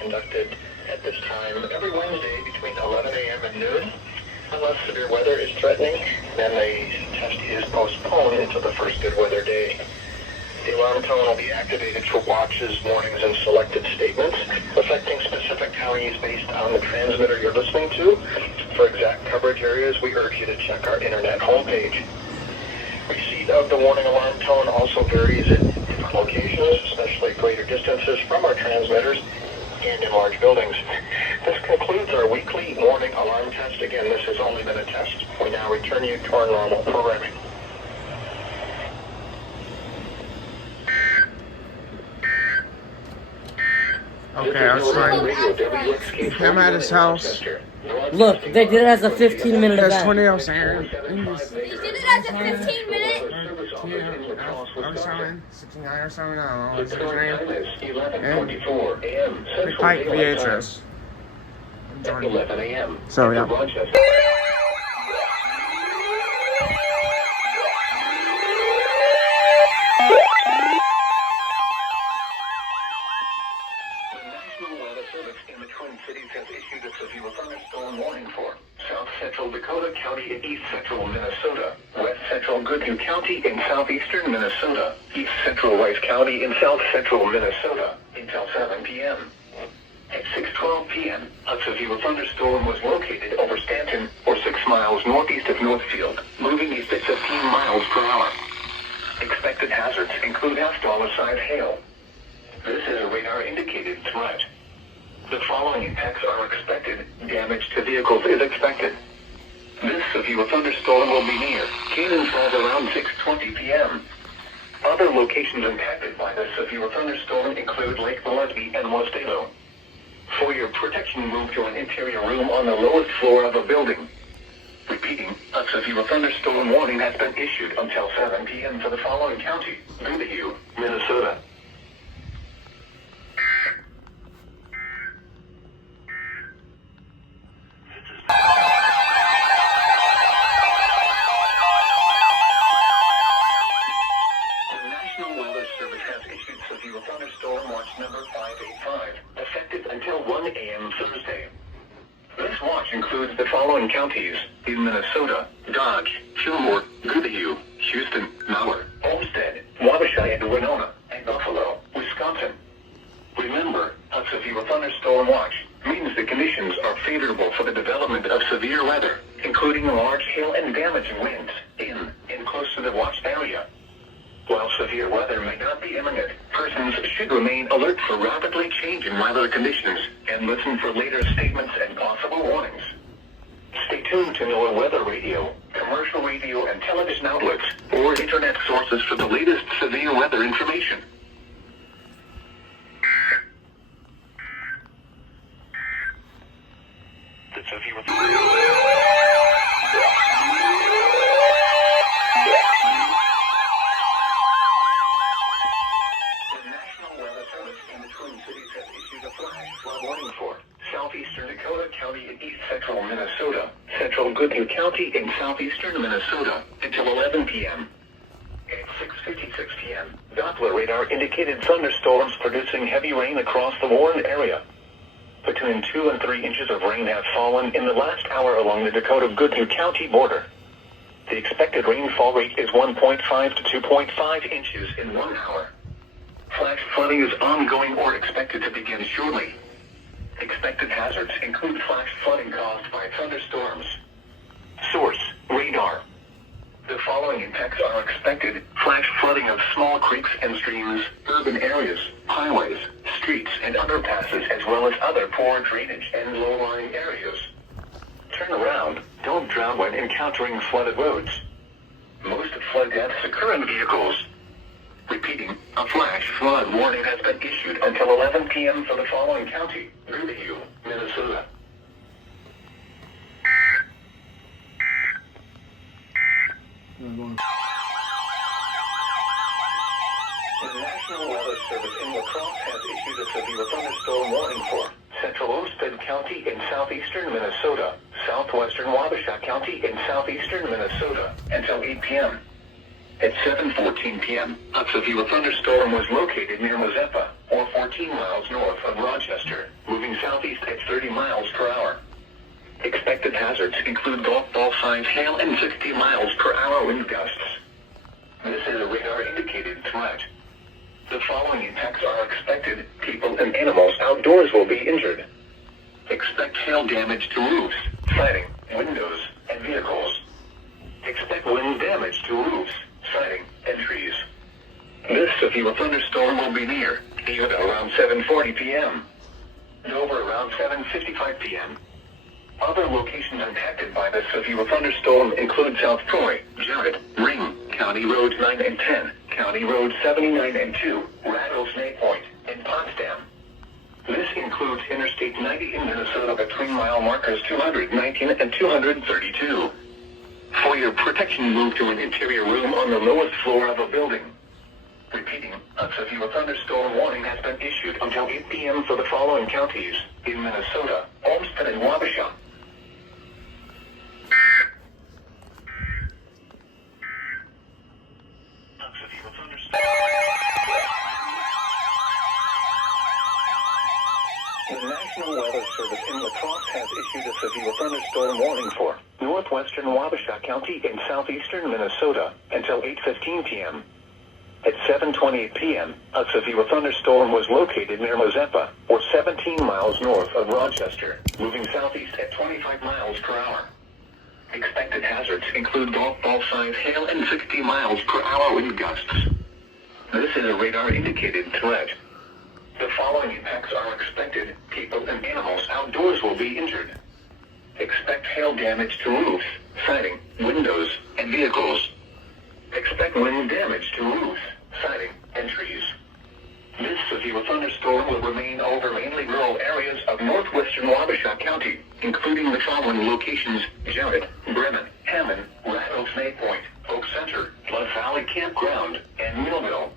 Conducted at this time every Wednesday between 11 a.m. and noon. Unless severe weather is threatening, then the test is postponed until the first good weather day. The alarm tone will be activated for watches, warnings, and selected statements affecting specific counties based on the transmitter you're listening to. For exact coverage areas, we urge you to check our internet homepage. Receipt of the warning alarm tone also varies at different locations, especially at greater distances from our transmitters and in large buildings. This concludes our weekly morning alarm test. Again, this has only been a test. We now return you to our normal programming. Okay, I was trying. I'm at his house. Look, they did it as a 15-minute event. That's 20 hours, Aaron. They did it as a 15-minute? I was selling 69 or something. I don't know. And the pipe VHS. 11 a.m. So, yeah. In the Twin Cities has issued a severe thunderstorm warning for South Central Dakota County in East Central Minnesota, West Central Goodhue County in Southeastern Minnesota, East Central Rice County in South Central Minnesota until 7 p.m. At 6:12 p.m., a severe thunderstorm was located over Stanton, or 6 miles northeast of Northfield, moving east at 15 miles per hour. Expected hazards include $5 hail. This is a radar-indicated threat. The following impacts are expected. Damage to vehicles is expected. This severe thunderstorm will be near Cannon Falls around 6:20 p.m. Other locations impacted by the severe thunderstorm include Lake Gillespie and Westalo. For your protection, move to an interior room on the lowest floor of a building. Repeating, a severe thunderstorm warning has been issued until 7 p.m. for the following county: Goodhue, Minnesota. Thunderstorm watch number 585, effective until 1 a.m. Thursday. This watch includes the following counties in Minnesota: Dodge, Fillmore, Goodhue, Houston, Mower, Olmsted, Wabasha, and Winona, and Buffalo, Wisconsin. Remember, a severe thunderstorm watch means the conditions are favorable for the development of severe weather, including large hail and damaging winds in and close to the watched area. While severe weather may not be imminent, persons should remain alert for rapidly changing weather conditions and listen for later statements and possible warnings. Stay tuned to NOAA Weather Radio, commercial radio and television outlets, or internet sources for the latest severe weather information. The severe Southeastern Dakota County in East Central Minnesota, Central Goodhue County in Southeastern Minnesota, until 11 p.m. At 6:56 p.m., Doppler radar indicated thunderstorms producing heavy rain across the Warren area. Between 2 and 3 inches of rain have fallen in the last hour along the Dakota-Goodhue County border. The expected rainfall rate is 1.5 to 2.5 inches in 1 hour. Flash flooding is ongoing or expected to begin shortly. Expected hazards include flash flooding caused by thunderstorms. Source: radar. The following impacts are expected: flash flooding of small creeks and streams, urban areas, highways, streets, and underpasses, as well as other poor drainage and low-lying areas. Turn around. Don't drown when encountering flooded roads. Most flood deaths occur in vehicles. Repeating, a flash flood warning has been issued until 11 p.m. for the following county: Goodhue, Minnesota. The National Weather Service in La Crosse has issued a severe thunderstorm warning for central Olmsted County in southeastern Minnesota, southwestern Wabasha County in southeastern Minnesota, until 8 p.m. At 7:14 p.m., a severe thunderstorm was located near Mazeppa, or 14 miles north of Rochester, moving southeast at 30 miles per hour. Expected hazards include golf ball-sized hail and 60 miles per hour wind gusts. This is a radar-indicated threat. The following impacts are expected: people and animals outdoors will be injured. Expect hail damage to roofs, siding, windows, and vehicles. Expect wind damage to roofs, siding, and trees. This severe thunderstorm will be near even around 7:40 p.m. Dover around 7:55 p.m. Other locations impacted by this severe thunderstorm include South Troy, Jarrett, Ring, County Roads 9 and 10, County Roads 79 and 2, Rattlesnake Point, and Potsdam. This includes Interstate 90 in Minnesota between mile markers 219 and 232. For your protection, move to an interior room on the lowest floor of a building. Repeating, a severe thunderstorm warning has been issued until 8 p.m. for the following counties in Minnesota: Olmsted and Wabasha. The National Weather Service in La Crosse has issued a severe thunderstorm warning for northwestern Wabasha County in southeastern Minnesota until 8:15 p.m. At 7:28 p.m., a severe thunderstorm was located near Mazeppa, or 17 miles north of Rochester, moving southeast at 25 miles per hour. Expected hazards include golf ball-sized hail and 60 miles per hour wind gusts. This is a radar-indicated threat. The following impacts are expected: people and animals outdoors will be injured. Expect hail damage to roofs, siding, windows, and vehicles. Expect wind damage to roofs, siding, and trees. This severe thunderstorm will remain over mainly rural areas of northwestern Wabasha County, including the following locations: Jarrett, Bremen, Hammond, Rattlesnake Point, Oak Center, Blood Valley Campground, and Millville.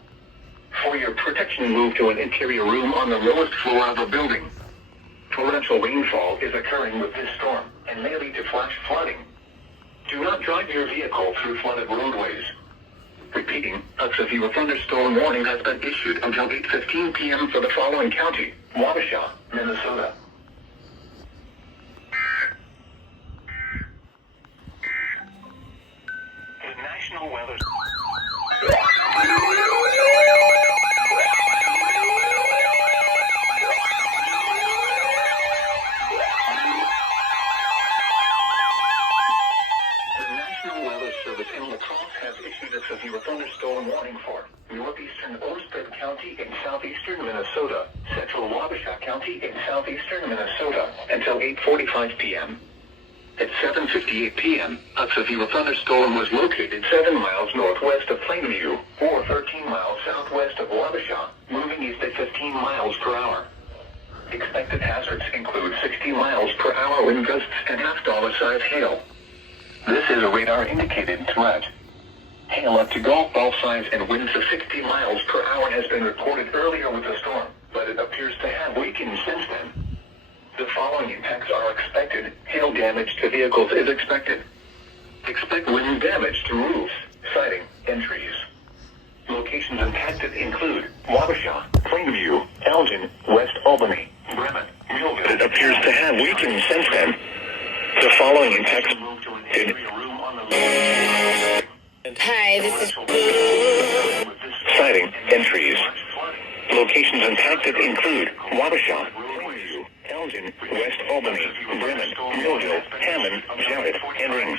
For your protection, move to an interior room on the lowest floor of a building. Torrential rainfall is occurring with this storm and may lead to flash flooding. Do not drive your vehicle through flooded roadways. Repeating, a severe thunderstorm warning has been issued until 8:15 p.m. for the following county: Wabasha, Minnesota. The National Weather Service in La Crosse has issued a severe thunderstorm warning for northeastern Olmsted County in southeastern Minnesota, central Wabasha County in southeastern Minnesota, until 8:45 p.m. At 7:58 p.m., a severe thunderstorm was located 7 miles northwest of Plainview, or 13 miles southwest of Wabasha, moving east at 15 miles per hour. Expected hazards include 60 miles per hour wind gusts and half-dollar-sized hail. This is a radar-indicated threat. Hail up to golf ball size and winds of 60 miles per hour has been reported earlier with the storm, but it appears to have weakened since then. The following impacts are expected: hail damage to vehicles is expected. Expect wind damage to roofs, siding, and trees. Locations impacted include Wabasha, Plainview, Elgin, West Albany, Bremen, Millville. It appears to have weakened since then. The following impacts did. Hi, this is Siding and trees. Locations impacted include Wabasha, Plainview, Elgin. Elgin, West Albany, Bremen, Millville, Hammond, Jarrett, and Ring.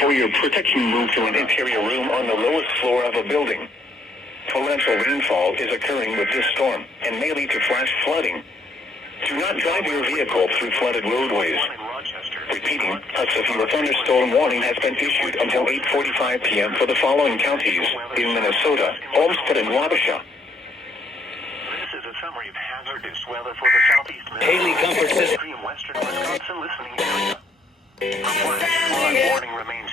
For your protection, move to an interior room on the lowest floor of a building. Torrential rainfall is occurring with this storm and may lead to flash flooding. Do not drive your vehicle through flooded roadways. Repeating, a severe thunderstorm warning has been issued until 8:45 p.m. for the following counties in Minnesota, Olmsted, and Wabasha. This is a summary of hazardous weather for the southeast Haley Comfort System in western Wisconsin listening area. A flash flood warning remains.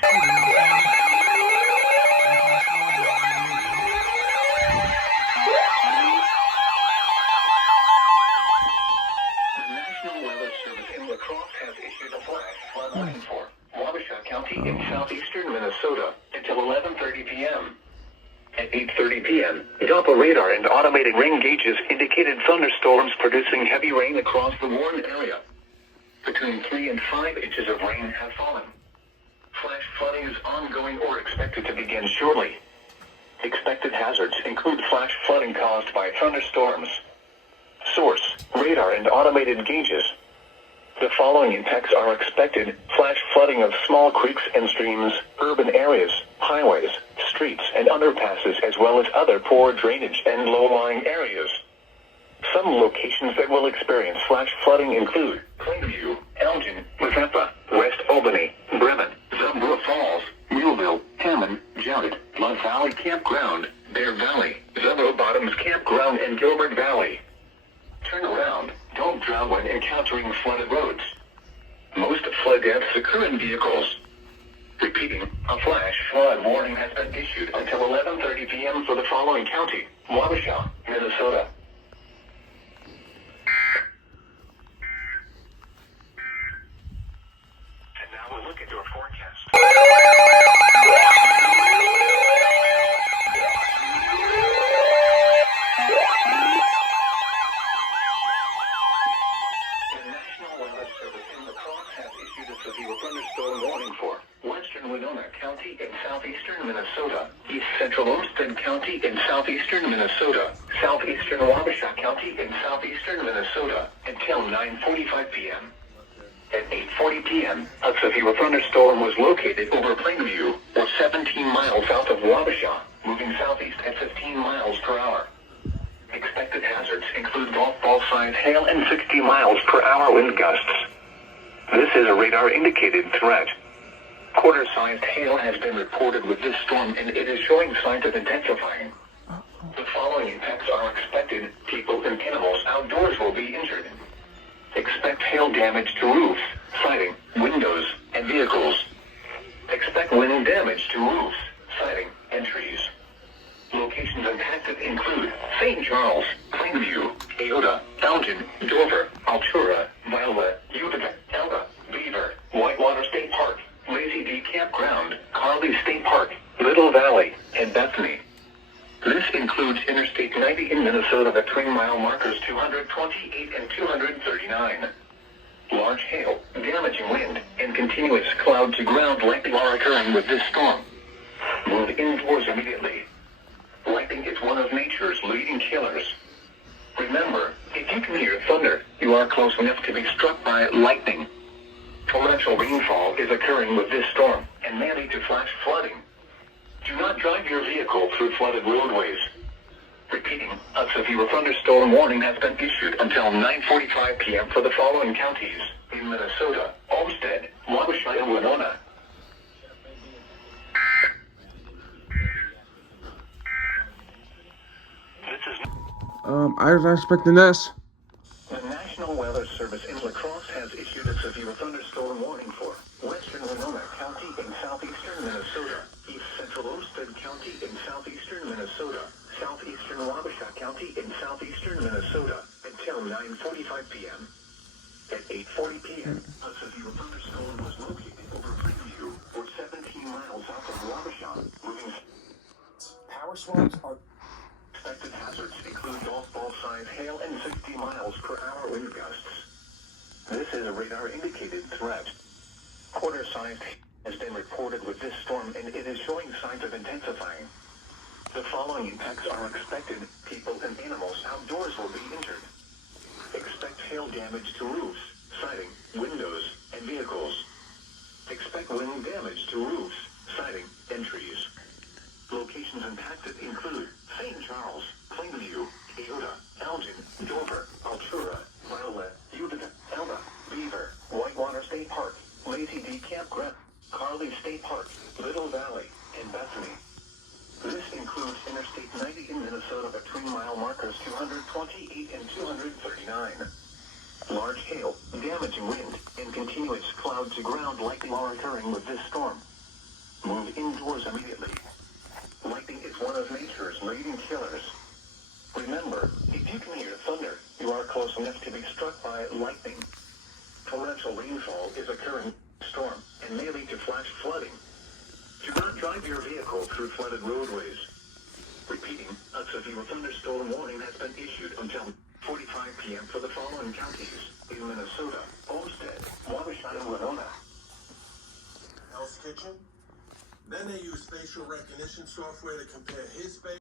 For Wabasha County in southeastern Minnesota until 11:30 p.m. At 8:30 p.m., Doppler radar and automated rain gauges indicated thunderstorms producing heavy rain across the Warren area. Between 3 and 5 inches of rain have fallen. Flash flooding is ongoing or expected to begin shortly. Expected hazards include flash flooding caused by thunderstorms. Source: radar and automated gauges. The following impacts are expected: flash flooding of small creeks and streams, urban areas, highways, streets, and underpasses, as well as other poor drainage and low-lying areas. Some locations that will experience flash flooding include Plainview, Elgin, Mazeppa, West Albany, Bremen, Zumbro Falls, Millville, Hammond, Jarrett, Love Valley Campground, Bear Valley, Zumbro Bottoms Campground, and Gilbert Valley. Turn around. Don't drown when encountering flooded roads. Most flood deaths occur in vehicles. Repeating, a flash flood warning has been issued until 11:30 p.m. for the following county: Wabasha, Minnesota. And now we'll look at your forecast. Thunderstorm warning for western Winona County in southeastern Minnesota, east central Olmsted County in southeastern Minnesota, southeastern Wabasha County in southeastern Minnesota until 9:45 p.m. At 8:40 p.m., a severe thunderstorm was located over Plainview, or 17 miles south of Wabasha, moving southeast at 15 miles per hour. Expected hazards include golf ball-sized hail and 60 miles per hour wind gusts. This is a radar-indicated threat. Quarter-sized hail has been reported with this storm, and it is showing signs of intensifying. The following impacts are expected: people and animals outdoors will be injured. Expect hail damage to roofs, siding, windows, and vehicles. Expect wind damage to roofs, siding, and trees. Locations impacted include St. Charles, Plainview, Eoda, Elgin, Dover, Altura, Viola, Utica, Elba, Beaver, Whitewater State Park, Lazy D Campground, Carly State Park, Little Valley, and Bethany. This includes Interstate 90 in Minnesota between mile markers 228 and 239. Large hail, damaging wind, and continuous cloud-to-ground lightning are occurring with this storm. Move indoors immediately. Lightning is one of nature's leading killers. Remember, if you can hear thunder, you are close enough to be struck by lightning. Torrential rainfall is occurring with this storm and may lead to flash flooding. Do not drive your vehicle through flooded roadways. Repeating, a severe thunderstorm warning has been issued until 9:45 p.m. for the following counties in Minnesota: Olmsted, Wabasha, and Winona. I was not expecting this. The National Weather Service in La Crosse has issued a severe thunderstorm warning for western Winona County in southeastern Minnesota, east central Olmsted County in southeastern Minnesota, southeastern Wabasha County in southeastern Minnesota until 9:45 p.m. At 8:40 p.m., a severe thunderstorm was located over Plainview, or 17 miles south of Wabasha, moving. Power swaps are. Expected hazards include golf ball-sized hail and 60 miles per hour wind gusts. This is a radar-indicated threat. Quarter-sized hail has been reported with this storm, and it is showing signs of intensifying. The following impacts are expected: people and animals outdoors will be injured. Expect hail damage to roofs, siding, windows, and vehicles. Expect wind damage to roofs, siding, and trees. Locations impacted include St. Charles, Plainview, Eota, Elgin, Dover, Altura, Violet, Utica, Elba, Beaver, Whitewater State Park, Lazy D Campground, Carly State Park, Little Valley, and Bethany. This includes Interstate 90 in Minnesota between mile markers 228 and 239. Large hail, damaging wind, and continuous cloud to ground lightning are occurring with this storm. Move indoors immediately. Lightning is one of nature's leading killers. Remember, if you can hear thunder, you are close enough to be struck by lightning. Torrential rainfall is occurring in the storm and may lead to flash flooding. Do not drive your vehicle through flooded roadways. Repeating, a severe thunderstorm warning has been issued until 4:45 p.m. for the following counties in Minnesota: Olmsted, Waukesha, and Winona. Hell's Kitchen. Then they use facial recognition software to compare his face